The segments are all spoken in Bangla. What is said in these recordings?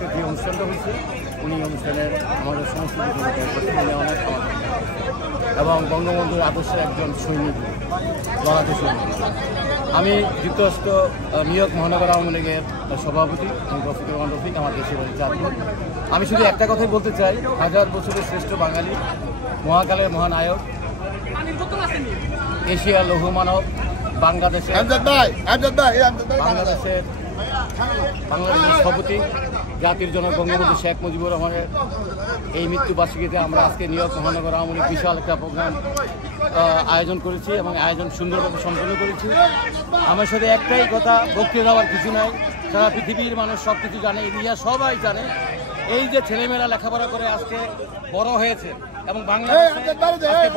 আজকে যে অনুষ্ঠানটা হচ্ছে উনি অনুষ্ঠানের আমাদের সংস্কৃতি অনেক এবং বঙ্গবন্ধুর আদর্শের একজন সৈনিক লড়াকু সৈনিক। আমি যুক্তরাষ্ট্র নিউ ইয়র্ক মহানগর আওয়ামী লীগের সভাপতি, আমি রফিকুর রহমান রফিক, আমার দেশের বাড়ি চাঁদপুর। আমি শুধু একটা কথাই বলতে চাই, 1000 বছরের শ্রেষ্ঠ বাঙালি, মহাকালের মহানায়ক, এশিয়ার লৌহ মানব, বাংলাদেশের স্থপতি, জাতির জনক বঙ্গবন্ধু শেখ মুজিবুর রহমানের এই মৃত্যুবার্ষিকীতে আমরা আজকে নিউ ইয়র্ক মহানগর আওয়ামী লীগ বিশাল একটা প্রোগ্রাম আয়োজন করেছি এবং আয়োজন সুন্দরভাবে সম্পন্ন করেছি। আমার সাথে একটাই কথা, বক্তৃতা দেওয়ার কিছু নাই, সারা পৃথিবীর মানুষ সব কিছু জানে, ইন্ডিয়া সবাই জানে, এই যে ছেলেমেয়েরা লেখাপড়া করে আজকে বড় হয়েছে এবং বাংলাদেশে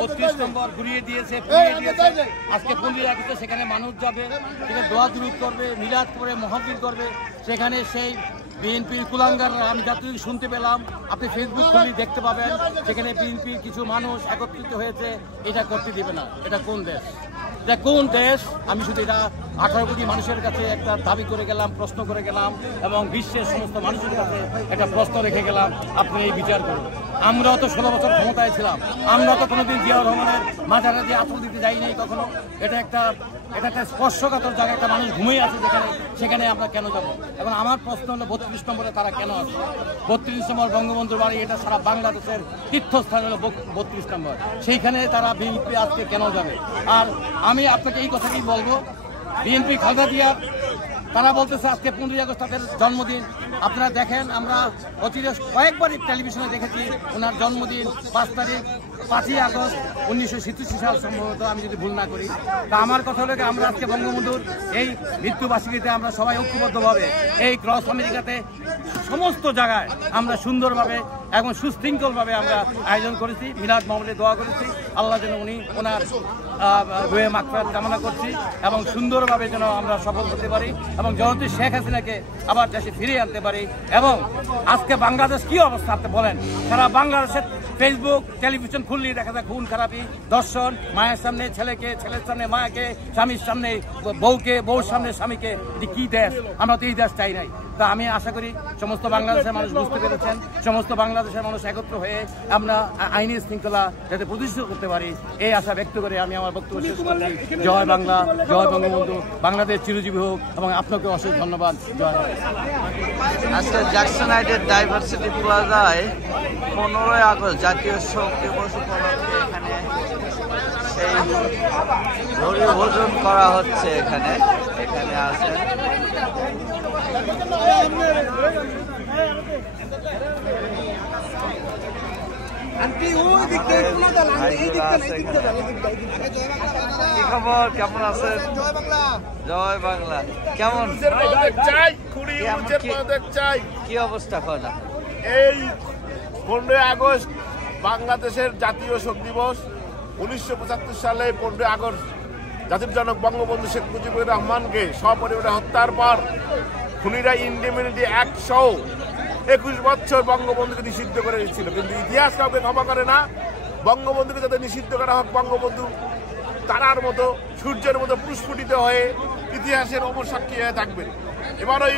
32 নম্বর ঘুরিয়ে দিয়েছে, আজকে 15 আগস্টে সেখানে মানুষ যাবে, সেখানে দোয়া দুরূদ করবে, মিলাদ করে মহফিল করবে, সেখানে সেই বিএনপির কুলাঙ্গাররা, আমি যতদিন শুনতে পেলাম, আপনি ফেসবুক খুললে দেখতে পাবেন, সেখানে বিএনপির কিছু মানুষ একত্রিত হয়েছে। এটা করতে দিবে না। এটা কোন দেশ? এটা কোন দেশ? আমি শুধু এটা 18 কোটি মানুষের কাছে একটা দাবি করে গেলাম, প্রশ্ন করে গেলাম এবং বিশ্বের সমস্ত মানুষের কাছে একটা প্রশ্ন রেখে গেলাম, আপনি এই বিচার করুন। আমরাও তো 16 বছর ক্ষমতায় ছিলাম, আমরা তো কোনোদিন জিয়াউর রহমানের মাজারে দিয়ে আঁচল দিতে যাই নাই কখনো। এটা একটা স্পর্শকাতর জায়গায় একটা মানুষ ঘুমিয়ে আছে সেখানে আমরা কেন যাবো? এবং আমার প্রশ্ন হলো 32 নম্বরে তারা কেন আছে? 32 নম্বর বঙ্গবন্ধুর বাড়ি, এটা সারা বাংলাদেশের তীর্থস্থান হলো 32 নম্বর, সেইখানে তারা বিএনপি আজকে কেন যাবে? আর আমি আপনাকে এই কথাটাই বলবো, বিএনপি খালেদা জিয়ার তারা বলতেছে আজকে 15 আগস্ট তাদের জন্মদিন। আপনারা দেখেন, আমরা অতিরিক্ত কয়েকবারই টেলিভিশনে দেখেছি ওনার জন্মদিন 5ই আগস্ট 1987 সাল সম্ভবত, আমি যদি ভুল না করি। তা আমার কথা হলো আমরা আজকে বঙ্গবন্ধুর এই মৃত্যুবার্ষিকীতে আমরা সবাই ঐক্যবদ্ধভাবে এই ক্রস আমেরিকাতে সমস্ত জায়গায় আমরা সুন্দরভাবে এবং সুশৃঙ্খলভাবে আমরা আয়োজন করেছি, মিলাদ মাহফিলে দোয়া করেছি, আল্লাহ যেন ওনার রুহে মাগফিরাত কামনা করছি এবং সুন্দরভাবে যেন আমরা সফল হতে পারি এবং জননেত্রী শেখ হাসিনাকে আবার দেশে ফিরিয়ে আনতে পারি। এবং আজকে বাংলাদেশ কি অবস্থা আপনি বলেন? সারা বাংলাদেশের ফেসবুক, টেলিভিশন খুললেই দেখা যায় খুন খারাপি, দর্শন, মায়ের সামনে ছেলেকে, ছেলের সামনে মাকে, স্বামীর সামনে বউকে, বউর সামনে স্বামীকে। এটি কি দেশ? আমরা তো এই দেশ চাই নাই। তা আমি আশা করি সমস্ত বাংলাদেশের মানুষ বুঝতে পেরেছেন, সমস্ত বাংলাদেশের মানুষ একত্র হয়ে আমরা আইনি শৃঙ্খলা যাতে প্রতিষ্ঠিত করতে পারি, এই আশা ব্যক্ত করে আমি আমার বক্তব্য শেষ করছি। জয় বাংলা, জয় বঙ্গবন্ধু, বাংলাদেশ চিরজীবী হোক এবং আপনাকে অসংখ্য ধন্যবাদ। জয় বাংলা। আজকে জ্যাকসন হাইটের ডাইভার্সিটি প্লাজায় 15ই আগস্ট জাতীয় শোক দিবস উপলক্ষে এখানে সেই ভোজন করা হচ্ছে। এখানে আছেন কি খবর? কেমন আছেন? জয় বাংলা। কেমন কি অবস্থা? কয়না এই 15ই আগস্ট বাংলাদেশের জাতীয় শোক দিবস। 1975 সালে 15ই আগস্ট জাতির জনক বঙ্গবন্ধু শেখ মুজিবুর রহমানকে সপরিবারে হত্যার পর খুনিরা ইন্ডিমিনিটি অ্যাক্ট সহ 21 বছর বঙ্গবন্ধুকে নিষিদ্ধ করে দিচ্ছিল, কিন্তু ইতিহাস কাউকে ক্ষমা করে না। বঙ্গবন্ধুকে যাতে নিষিদ্ধ করা হোক, বঙ্গবন্ধু তারার মতো, সূর্যের মতো প্রস্ফুটিত হয়ে ইতিহাসের অমর সাক্ষী হয়ে থাকবেন। এবারও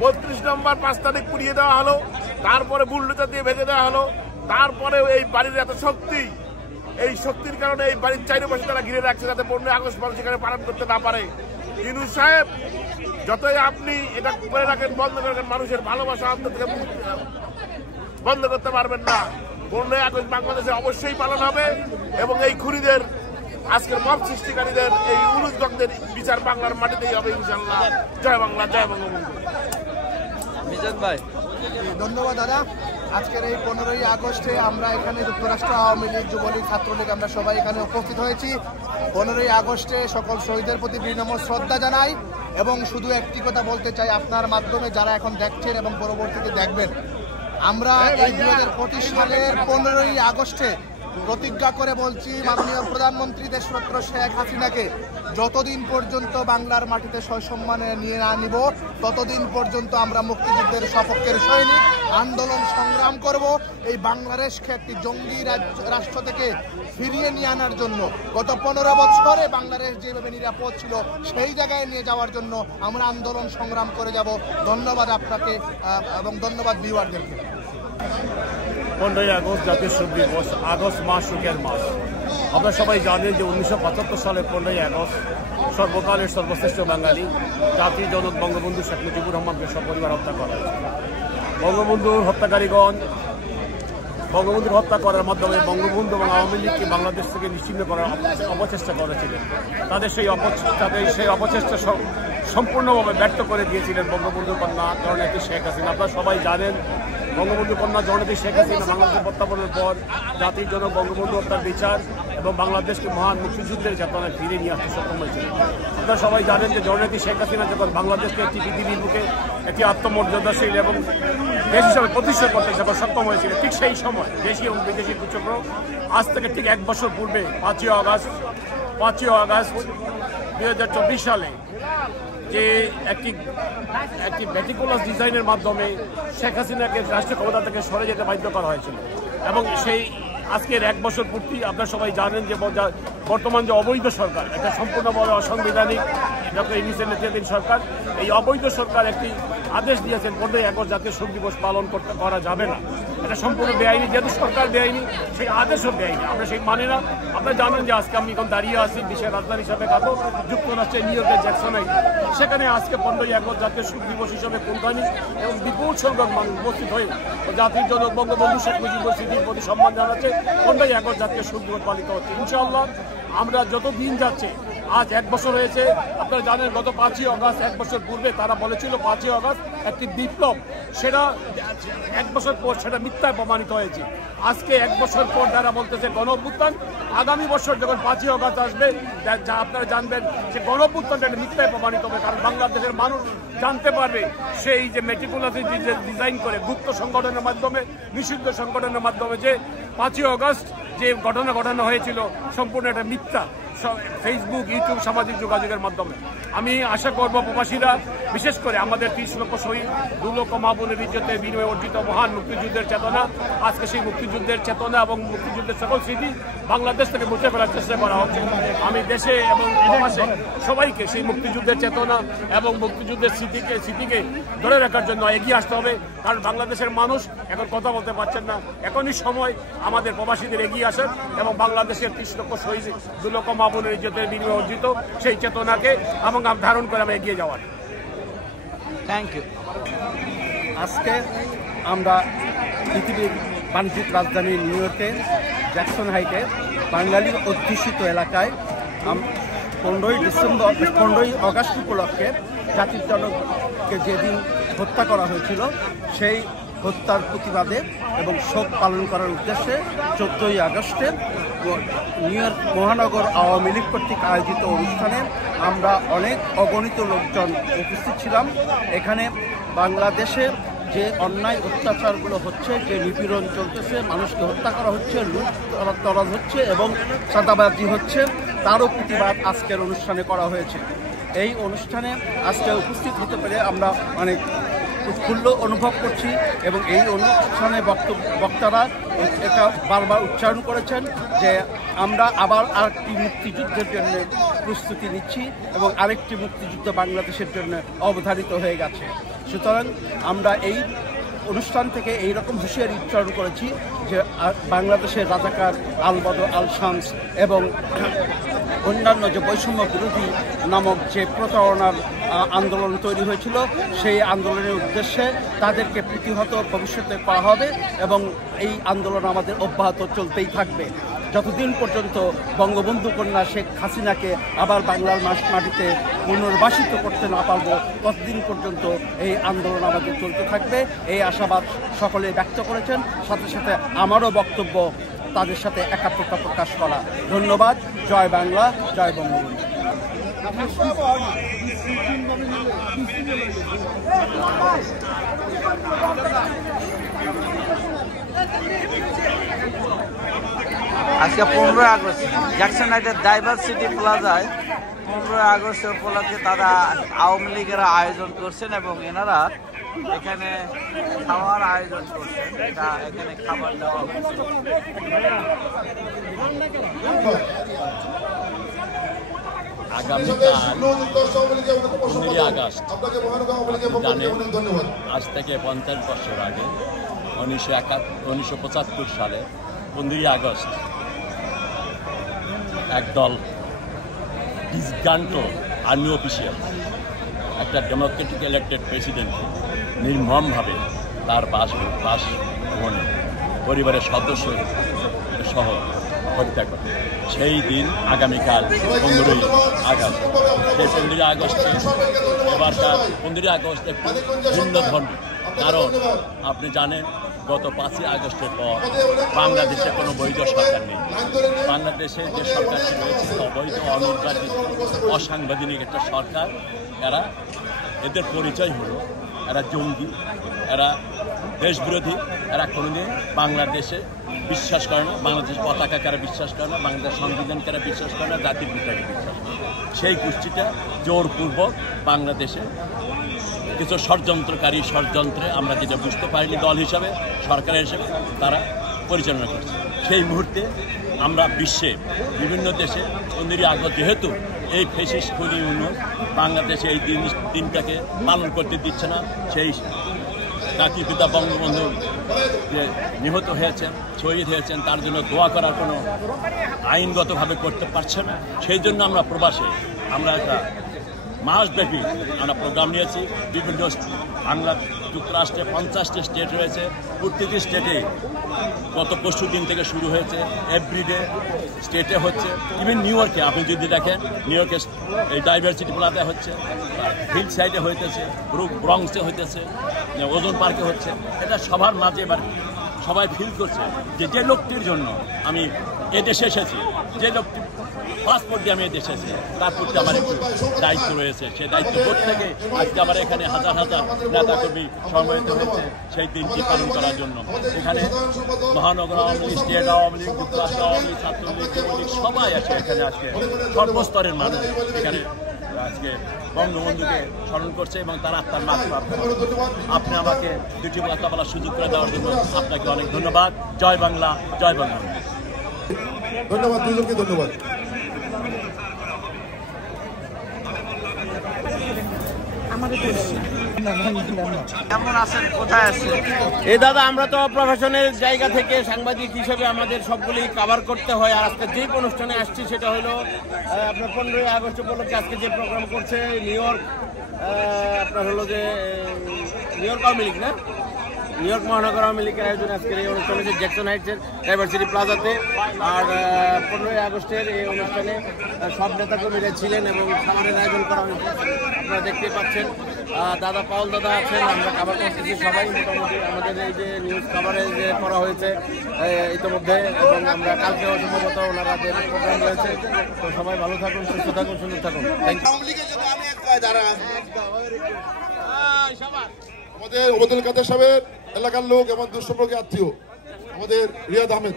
32 নম্বর 5 তারিখ পুড়িয়ে দেওয়া হলো, তারপরে বুলডোজার দিয়ে ভেঙে দেওয়া হলো, তারপরেও এই বাড়ির এত শক্তি, এই শক্তির কারণে এই বাড়ির চারিপাশে তারা ঘিরে রাখছে যাতে 15ই আগস্ট মানুষ এখানে পালন করতে না পারে। ইউনূস সাহেব, যতই আপনি এটা করে রাখেন, বন্ধ করে রাখেন, মানুষের ভালোবাসা অন্তর থেকে বন্ধ করতে পারবেন না। 15ই আগস্ট বাংলাদেশে অবশ্যই পালন হবে এবং এই খুনিদের, আজকের মব সৃষ্টিকারীদের, এই উরুজগণদের বিচার বাংলার মাটিতেই হবে ইনশাআল্লাহ। জয় বাংলা, জয় বঙ্গবন্ধু। মিজান ভাই, ধন্যবাদ দাদা। আজকের এই 15ই আগস্টে আমরা এখানে যুক্তরাষ্ট্র আওয়ামী লীগ, যুবলীগ, ছাত্রলীগ আমরা সবাই এখানে উপস্থিত হয়েছি। 15ই আগস্টে সকল শহীদের প্রতি বিনম্র শ্রদ্ধা জানাই এবং শুধু একটি কথা বলতে চাই, আপনার মাধ্যমে যারা এখন দেখছেন এবং পরবর্তীতে দেখবেন, আমরা এই 2025 সালের 15ই আগস্টে প্রতিজ্ঞা করে বলছি, মাননীয় প্রধানমন্ত্রী দেশরত্ন শেখ হাসিনাকে যতদিন পর্যন্ত বাংলার মাটিতে সসম্মানে নিয়ে না নিব, ততদিন পর্যন্ত আমরা মুক্তিযুদ্ধের সপক্ষের সৈনিক আন্দোলন সংগ্রাম করব। এই বাংলাদেশকে একটি জঙ্গি রাষ্ট্র থেকে ফিরিয়ে নিয়ে আনার জন্য গত 15 বছরে বাংলাদেশ যেভাবে নিরাপদ ছিল সেই জায়গায় নিয়ে যাওয়ার জন্য আমরা আন্দোলন সংগ্রাম করে যাব। ধন্যবাদ আপনাকে এবং ধন্যবাদ ভিউয়ারদেরকে। 15ই আগস্ট জাতীয় শোক দিবস। আগস্ট মাস শোকের মাস। আপনারা সবাই জানেন যে 1975 সালে 15ই আগস্ট সর্বকালের সর্বশ্রেষ্ঠ বাঙালি জাতির জনক বঙ্গবন্ধু শেখ মুজিবুর রহমানকে সপরিবার হত্যা করা হয়েছে। বঙ্গবন্ধুর হত্যাকারীগণ বঙ্গবন্ধুর হত্যা করার মাধ্যমে বঙ্গবন্ধু এবং আওয়ামী লীগকে বাংলাদেশ থেকে নিশ্চিহ্ন করার অপচেষ্টা করেছিলেন। তাদের সেই অপচেষ্টা সম্পূর্ণভাবে ব্যর্থ করে দিয়েছিলেন বঙ্গবন্ধুর কন্যা জননেত্রী শেখ হাসিনা। আপনারা সবাই জানেন বঙ্গবন্ধুর কন্যা জননেত্রী শেখ হাসিনা বাংলাদেশে প্রত্যাবর্তনের পর জাতির জনক বঙ্গবন্ধু হত্যার বিচার এবং বাংলাদেশকে মহান মুক্তিযুদ্ধের চেতনায় ফিরে নিয়ে আসতে সক্ষম হয়েছিল। আপনারা সবাই জানেন যে জননেত্রী শেখ হাসিনা যখন বাংলাদেশকে একটি পৃথিবীর বুকে একটি আত্মমর্যাদাশীল এবং দেশ হিসাবে প্রতিষ্ঠা করতে যখন সক্ষম হয়েছিল, ঠিক সেই সময় দেশি এবং বিদেশি কুচক্র আজ থেকে ঠিক 1 বছর পূর্বে 5ই আগস্ট 2024 সালে যে একটি মেটিকুলাস ডিজাইনের মাধ্যমে শেখ হাসিনাকে রাষ্ট্রীয় ক্ষমতা থেকে সরে যেতে বাধ্য করা হয়েছিল। এবং সেই আজকের 1 বছর পূর্তি আপনারা সবাই জানেন যে বর্তমান যে অবৈধ সরকার, একটা সম্পূর্ণভাবে অসাংবিধানিক ডক্টর ইউনূসের নেতৃত্বাধীন সরকার, এই অবৈধ সরকার একটি আদেশ দিয়েছেন 15ই আগস্ট জাতীয় শোক দিবস পালন করা যাবে না। এটা সম্পূর্ণ বেআইনি। যেহেতু সরকার বেআইনি, সেই আদেশও বেআইনি, আমরা সেই মানি না। আপনারা জানেন যে আজকে আমি এখন দাঁড়িয়ে আছি বিশ্বের রাজধানী হিসাবে কাতো যুক্তরাষ্ট্রের নিউ ইয়র্কের জ্যাকসনে। সেখানে আজকে 15ই আগস্ট জাতীয় শোক দিবস হিসেবে কোম্পানি এবং বিপুল সংখ্যক মানুষ উপস্থিত হয়ে জাতির জনক বঙ্গবন্ধু শেখ মুজিবুর স্মৃতির প্রতি সম্মান জানাচ্ছে 15ই আগস্ট জাতীয় শোক দিবস পালিত হচ্ছে। ইনশাআল্লাহ আমরা যত দিন যাচ্ছে, আজ 1 বছর হয়েছে। আপনারা জানেন গত 5ই আগস্ট 1 বছর পূর্বে তারা বলেছিল 5ই আগস্ট একটি বিপ্লব, সেটা 1 বছর পর সেটা মিথ্যায় প্রমাণিত হয়েছে। আজকে 1 বছর পর তারা বলতেছে গণঅভ্যুত্থান। আগামী বছর যখন 5ই আগস্ট আসবে, যা আপনারা জানবেন যে গণঅভ্যুত্থানটা মিথ্যায় প্রমাণিত হবে। কারণ বাংলাদেশের মানুষ জানতে পারবে সেই যে মেটিকুলাসলি ডিজাইন করে গুপ্ত সংগঠনের মাধ্যমে, নিষিদ্ধ সংগঠনের মাধ্যমে যে 5ই আগস্ট যে ঘটনা ঘটানো হয়েছিল সম্পূর্ণ একটা মিথ্যা। ফেসবুক, ইউটিউব, সামাজিক যোগাযোগের মাধ্যমে আমি আশা করব প্রবাসীরা, বিশেষ করে আমাদের 30 লক্ষ শহীদ, 2 লক্ষ মা বোনের ইজ্জতের বিনিময়ে অর্জিত মহান মুক্তিযুদ্ধের চেতনা, আজকে সেই মুক্তিযুদ্ধের চেতনা এবং মুক্তিযুদ্ধের সকল স্মৃতি বাংলাদেশ থেকে মুছে ফেলার চেষ্টা করা হচ্ছে। আমি দেশে এবং প্রবাসে সবাইকে সেই মুক্তিযুদ্ধের চেতনা এবং মুক্তিযুদ্ধের স্মৃতিকে ধরে রাখার জন্য এগিয়ে আসতে হবে। কারণ বাংলাদেশের মানুষ এখন কথা বলতে পারছেন না। এখনই সময় আমাদের প্রবাসীদের এগিয়ে আসার এবং বাংলাদেশের 30 লক্ষ শহীদ, 2 লক্ষ মা বোনের ইজ্জতের বিনিময়ে অর্জিত সেই চেতনাকে এবং ধারণ করে আমরা এগিয়ে যাওয়ার। Thank you. আজকে আমরা পৃথিবীর বাণিজ্যিক রাজধানী নিউ ইয়র্কে জ্যাকসন হাইটে বাঙালি অধ্যুষিত এলাকায় 15ই আগস্ট উপলক্ষে জাতির জনককে যেদিন হত্যা করা হয়েছিল সেই হত্যার প্রতিবাদে এবং শোক পালন করার উদ্দেশ্যে 14ই আগস্টে নিউ ইয়র্ক মহানগর আওয়ামী লীগ কর্তৃক আয়োজিত অনুষ্ঠানে আমরা অনেক অগণিত লোকজন উপস্থিত ছিলাম। এখানে বাংলাদেশে যে অন্যায় অত্যাচারগুলো হচ্ছে, যে নিপীড়ন চলতেছে, মানুষকে হত্যা করা হচ্ছে, লুটতরাজ হচ্ছে এবং চাঁদাবাজি হচ্ছে, তারও প্রতিবাদ আজকের অনুষ্ঠানে করা হয়েছে। এই অনুষ্ঠানে আজকে উপস্থিত হতে পেরে আমরা অনেক উৎফুল্ল অনুভব করছি এবং এই অনুষ্ঠানে বক্তারা এটা বারবার উচ্চারণ করেছেন যে আমরা আবার আরেকটি মুক্তিযুদ্ধের জন্য প্রস্তুতি নিচ্ছি এবং আরেকটি মুক্তিযুদ্ধ বাংলাদেশের জন্য অবধারিত হয়ে গেছে। সুতরাং আমরা এই অনুষ্ঠান থেকে এইরকম হুঁশিয়ারি উচ্চারণ করেছি যে বাংলাদেশের রাজাকার আলবদর আল শামস এবং অন্যান্য যে বৈষম্য বিরোধী নামক যে প্রতারণার আন্দোলন তৈরি হয়েছিল, সেই আন্দোলনের উদ্দেশ্যে তাদেরকে প্রতিহত ভবিষ্যতে করা হবে এবং এই আন্দোলন আমাদের অব্যাহত চলতেই থাকবে যতদিন পর্যন্ত বঙ্গবন্ধু কন্যা শেখ হাসিনাকে আবার বাংলার মাটিতে পুনর্বাসিত করতে না পারবো, ততদিন পর্যন্ত এই আন্দোলন আমাদের চলতে থাকবে। এই আশাবাদ সকলে ব্যক্ত করেছেন। সাথে সাথে আমারও বক্তব্য তাদের সাথে একাত্মতা প্রকাশ করা। ধন্যবাদ। জয় বাংলা, জয় বঙ্গবন্ধু। আজকে 15 আগস্ট জ্যাকসন হাইটের ডাইভার্সিটি প্লাজায় 15 আগস্ট উপলক্ষে তারা আওয়ামী লীগেরা আয়োজন করছেন এবং এনারা এখানে খাওয়ার আয়োজন করছেন। এটা এখানে খাবার দেওয়া হচ্ছে। আগামীকাল 15 আগস্ট জানেন, আজ থেকে 50 বছর আগে 1975 সালে 15 আগস্ট একদল ডিসগ্রান্ট আর্মি অফিসিয়াল একটা ডেমোক্রেটিক ইলেক্টেড প্রেসিডেন্টকে নির্মমভাবে তার বাসভবনে পরিবারের সদস্য সহ হত্যা করে। সেই দিন আগামীকাল 15 আগস্ট। সেই 15 আগস্টে এবারকার 15 আগস্ট একটু ভিন্ন ধর্মী, কারণ আপনি জানেন গত 5 আগস্টের পর বাংলাদেশে কোনো বৈধ সরকার নেই। বাংলাদেশে যে সরকারটি রয়েছে অবৈধ, অনির্বাচিত, অসাংবিধানিক একটা সরকার। এদের পরিচয় হলো এরা জঙ্গি, এরা দেশবিরোধী, এরা কোনোদিন বাংলাদেশে বিশ্বাস করে না, বাংলাদেশের পতাকা কারা বিশ্বাস করে না, বাংলাদেশ সংবিধান কারা বিশ্বাস করে না, জাতির পিতাকে বিশ্বাস করে। সেই গোষ্ঠীটা জোরপূর্বক বাংলাদেশে কিছু ষড়যন্ত্রে আমরা যেটা বুঝতে পারিনি দল হিসাবে, সরকারের হিসেবে তারা পরিচালনা করছে। সেই মুহূর্তে আমরা বিশ্বে বিভিন্ন দেশে 15 আগস্ট যেহেতু এই ফ্যাসিস্ট খুনি ইউনিয়ন বাংলাদেশে এই দিনটাকে পালন করতে দিচ্ছে না, সেই জাতির পিতা বঙ্গবন্ধু যে নিহত হয়েছেন, শহীদ হয়েছেন, তার জন্য দোয়া করার কোনো আইনগতভাবে করতে পারছে না। সেই জন্য আমরা প্রবাসে আমরা একটা মাসব্যাপী আমরা প্রোগ্রাম নিয়েছি। বিভিন্ন বাংলা যুক্তরাষ্ট্রে 50টি স্টেট রয়েছে, প্রতিটি স্টেটে গত পরশু দিন থেকে শুরু হয়েছে, এভরিডে স্টেটে হচ্ছে। ইভেন নিউ ইয়র্কে আপনি যদি দেখেন, নিউ ইয়র্কে এই ডাইভার্সিটি প্লাজায় হচ্ছে, হিল সাইডে হইতেছে, ব্রঙ্কসে হইতেছে, ওজন পার্কে হচ্ছে। এটা সবার মাঝে এবার সবাই ফিল করছে যে লোকটির জন্য আমি এদেশে এসেছি, যে লোকটি পাসপোর্ট দিয়ে আমি এদেশে এসেছি, তার প্রতি আমার একটু দায়িত্ব রয়েছে। সেই দায়িত্ব থেকে আজকে আমার এখানে হাজার হাজার নেতাকর্মী সমবেত হয়েছে সেই দিনটি পালন করার জন্য। এখানে মহানগর আওয়ামী লীগ, স্টেট আওয়ামী লীগ, যুক্তরাষ্ট্র আওয়ামী লীগ, ছাত্রলীগ, যুবলীগ সবাই আসে এখানে। আজকে সর্বস্তরের মানুষ এখানে আজকে বঙ্গবন্ধুকে স্মরণ করছে এবং তার আত্মার মাঠ প্রার্থনা করছে। আপনি আমাকে দুটি কথা বলার সুযোগ করে দেওয়ার জন্য আপনাকে অনেক ধন্যবাদ। জয় বাংলা, জয় বাংলা। ধন্যবাদ, দুজনকে ধন্যবাদ। কেমন আছেন, কোথায় আছেন? এই দাদা, আমরা তো প্রফেশনের জায়গা থেকে সাংবাদিক হিসেবে আমাদের সবগুলি কভার করতে হয়। আর আজকে যে অনুষ্ঠানে আসছি সেটা হলো আপনার 15 আগস্ট উপলক্ষে আজকে যে প্রোগ্রাম করছে নিউ ইয়র্ক, আপনার হলো যে নিউ ইয়র্ক আওয়ামী লীগ না, নিউ ইয়র্ক মহানগর আওয়ামী লীগের আয়োজনে আজকের এই অনুষ্ঠান হচ্ছে জ্যাকসন হাইটসের ডাইভার্সিটি প্লাজাতে। আর 15 আগস্টের এই অনুষ্ঠানে সব নেতাকর্মীরা ছিলেন এবং খাবারের আয়োজন করা হয়েছে। আপনারা দেখতে পাচ্ছেন দাদা পাউল দাদা আছেন, আমরা খাবার করতেছি সবাই মোটামুটি। আমাদের এই যে নিউজ খাবারে যে করা হয়েছে ইতিমধ্যে, এবং আমরা কালকেও সম্ভবত ওনারা যে প্রোগ্রাম রয়েছে। তো সবাই ভালো থাকুন, সুস্থ থাকুন, সুন্দর থাকুন। Thank you. আমাদের ওবায়দুল কাদের সাহেবের এলাকার লোক এবং দুঃসম্পর্কে আত্মীয় আমাদের রিয়াদ আহমেদ।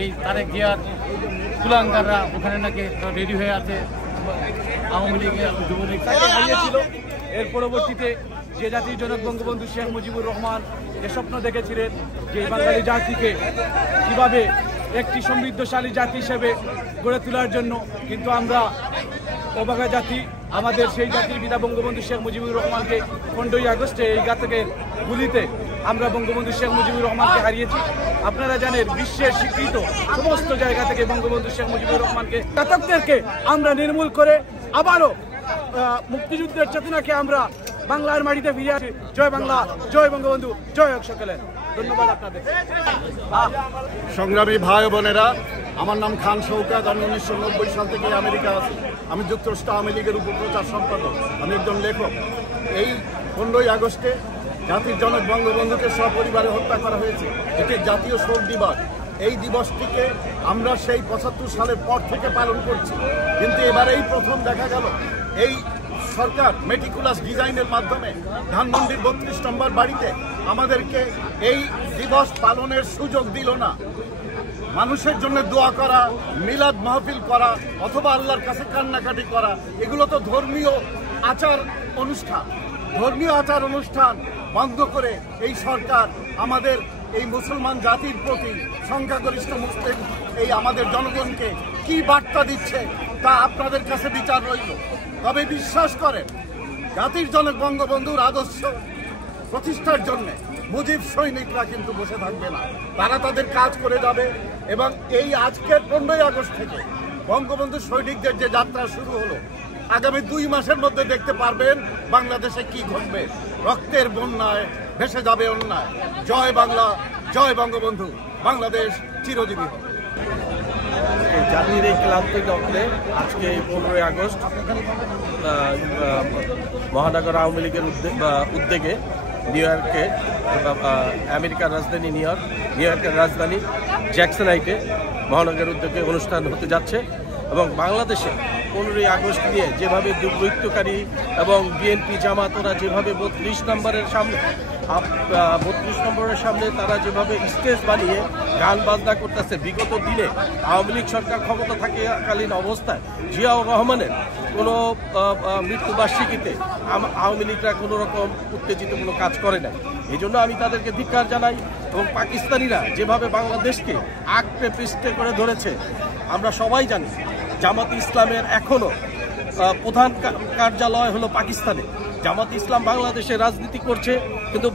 এই তারেক জিয়ার কুলাঙ্গাররা ওখানে নাকি রেডি হয়ে আছে, আওয়ামী লীগের যুবলীগ তাকে হারিয়েছিল। এর পরবর্তীতে যে জাতির জনক বঙ্গবন্ধু শেখ মুজিবুর রহমান যে স্বপ্ন দেখেছিলেন যে বাঙালি জাতিকে কিভাবে একটি সমৃদ্ধশালী জাতি হিসেবে গড়ে তোলার জন্য, কিন্তু আমরা অবাগা জাতি, আমাদের সেই জাতির পিতা বঙ্গবন্ধু শেখ মুজিবুর রহমানকে 15 আগস্টে এই ঘাতকের গুলিতে আমরা বঙ্গবন্ধু শেখ মুজিবুর রহমানকে হারিয়েছি। আপনারা জানেন বিশ্বের স্বীকৃত সমস্ত জায়গা থেকে বঙ্গবন্ধু শেখ মুজিবুর রহমানকে, ঘাতকদেরকে আমরা নির্মূল করে আবারও মুক্তিযুদ্ধের চেতনাকে আমরা বাংলার মাটিতে ফিরে আসি। জয় বাংলা, জয় বঙ্গবন্ধু, জয় হোক সকলের। ধন্যবাদ আপনাদের। সংগ্রামী ভাই বোনেরা, আমার নাম খান শওকত। আমি 1990 সাল থেকে আমেরিকা আছি। আমি যুক্তরাষ্ট্র আওয়ামী লীগের উপপ্রচার সম্পাদক, আমি একজন লেখক। এই 15 আগস্টে জাতির জনক বঙ্গবন্ধুকে সপরিবারে হত্যা করা হয়েছে। এটি জাতীয় শোক দিবস। এই দিবসটিকে আমরা সেই 75 সালের পর থেকে পালন করছি, কিন্তু এবার এই প্রথম দেখা গেল এই সরকার মেটিকুলাস ডিজাইনের মাধ্যমে ধানমন্ডির 32 নম্বর বাড়িতে আমাদেরকে এই দিবস পালনের সুযোগ দিল না। মানুষের জন্য দোয়া করা, মিলাদ মাহফিল করা অথবা আল্লাহর কাছে কান্নাকাটি করা, এগুলো তো ধর্মীয় আচার অনুষ্ঠান। ধর্মীয় আচার অনুষ্ঠান বন্ধ করে এই সরকার আমাদের এই মুসলমান জাতির প্রতি, সংখ্যাগরিষ্ঠ মুসলিম এই আমাদের জনগণকে কি বার্তা দিচ্ছে তা আপনাদের কাছে বিচার রইল। তবে বিশ্বাস করেন, জাতির জনক বঙ্গবন্ধুর আদর্শ প্রতিষ্ঠার জন্য মুজিব সৈনিকরা কিন্তু বসে থাকবে না, তারা তাদের কাজ করে যাবে। এবং এই আজকের 15ই আগস্ট থেকে বঙ্গবন্ধু সৈনিকদের যে যাত্রা শুরু হলো, আগামী 2 মাসের মধ্যে দেখতে পারবেন বাংলাদেশে কি ঘটবে। রক্তের বন্যায় ভেসে যাবে অন্যায়। জয় বাংলা, জয় বঙ্গবন্ধু, বাংলাদেশ চিরজীবী হবে। জাতির এই ক্লান্তি লগ্নে আজকে 15ই আগস্ট মহানগর আওয়ামী লীগের উদ্যোগে নিউ ইয়র্কে, আমেরিকার রাজধানী নিউ ইয়র্কের রাজধানী জ্যাকসনাইটে মহানগরের উদ্যোগে অনুষ্ঠান হতে যাচ্ছে। এবং বাংলাদেশে 15ই আগস্ট নিয়ে যেভাবে দুর্বৃত্তকারী এবং বিএনপি জামাত ওরা যেভাবে 32 নম্বরের সামনে তারা যেভাবে স্টেজ বানিয়ে গান বাজনা করতেছে, বিগত দিনে আওয়ামী লীগ সরকার ক্ষমতা থাকাকালীন অবস্থায় জিয়াউর রহমানের কোনো মৃত্যুবার্ষিকীতে আওয়ামী লীগরা কোনো রকম উত্তেজিত কোনো কাজ করে না। এই জন্য আমি তাদেরকে ধিক্কার জানাই। এবং পাকিস্তানিরা যেভাবে বাংলাদেশকে আঁকড়ে পিষ্টে করে ধরেছে, আমরা সবাই জানি জামাত ইসলামের এখনও প্রধান কার্যালয় হলো পাকিস্তানে। জামাত ইসলাম বাংলাদেশে রাজনীতি করছে, কিন্তু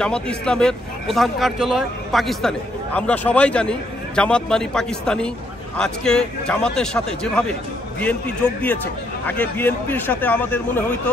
জামাত ইসলামের প্রধান কার্যালয় পাকিস্তানে। আমরা সবাই জানি জামাত মানি পাকিস্তানি। আজকে জামাতের সাথে যেভাবে বিএনপি যোগ দিয়েছে, আগে বিএনপির সাথে আমাদের মনে হইতো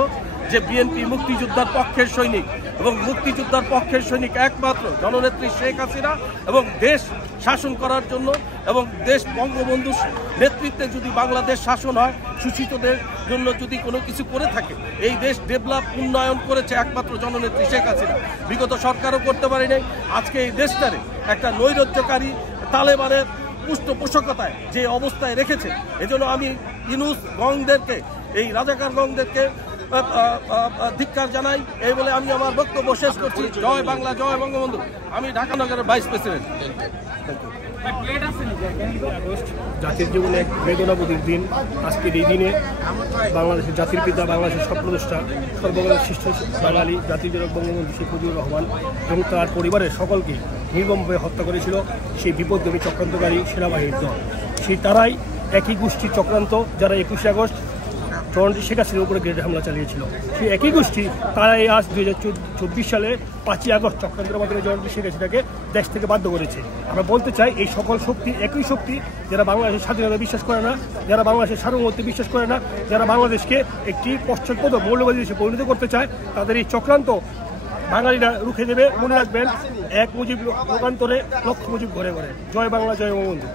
যে বিএনপি মুক্তিযোদ্ধার পক্ষের সৈনিক, এবং মুক্তিযোদ্ধার পক্ষের সৈনিক একমাত্র জননেত্রী শেখ হাসিনা, এবং দেশ শাসন করার জন্য এবং দেশ বঙ্গবন্ধুর নেতৃত্বে যদি বাংলাদেশ শাসন হয়, শোষিতদের জন্য যদি কোনো কিছু করে থাকে, এই দেশ ডেভেলপ উন্নয়ন করেছে একমাত্র জননেত্রী শেখ হাসিনা। বিগত সরকারও করতে পারে নাই। আজকে এই দেশটারে একটা নৈরাজ্যকারী তালেবানের পৃষ্ঠপোষকতায় যে অবস্থায় রেখেছে, এজন্য আমি ইউনূস গংদেরকে, এই রাজাকার গংদেরকে ধিক্কার জানাই। এই বলে আমি আমার বক্তব্য শেষ করছি। জয় বাংলা, জয় বঙ্গবন্ধু। আমি ঢাকা নগরের ভাইস প্রেসিডেন্ট। জাতির জীবনে এক বেদনাবোধের দিন। আজকের এই দিনে বাংলাদেশের জাতির পিতা, বাংলাদেশের স্বপ্নদ্রষ্টা, সর্বকালের শ্রেষ্ঠ বাঙালি জাতির জনক বঙ্গবন্ধু শেখ মুজিবুর রহমান এবং তার পরিবারের সকলকে নির্মমভাবে হত্যা করেছিল সেই বিপদগামী চক্রান্তকারী সেনাবাহিনীর দল। সেই তারাই একই গোষ্ঠীর চক্রান্ত যারা 21শে আগস্ট জননেত্রী শেখ হাসিনার উপরে গ্রেনেড হামলা চালিয়েছিল। সেই একই গোষ্ঠী তারাই আজ 2024 সালে 5ই আগস্ট চক্রান্তের মাধ্যমে জননেত্রী শেখ হাসিনাকে দেশ থেকে বাধ্য করেছে। আমরা বলতে চাই, এই সকল শক্তি একই শক্তি যারা বাংলাদেশের স্বাধীনতা বিশ্বাস করে না, যারা বাংলাদেশের সার্বভৌমত্বে বিশ্বাস করে না, যারা বাংলাদেশকে একটি পশ্চাৎপদ মৌলবাদী দেশে পরিণত করতে চায়, তাদের এই চক্রান্ত বাঙালিরা রুখে দেবে। মনে রাখবেন, এক মুজিব লোকান্তরে লক্ষ মুজিব ঘরে ঘরে। জয় বাংলা, জয় বঙ্গবন্ধু।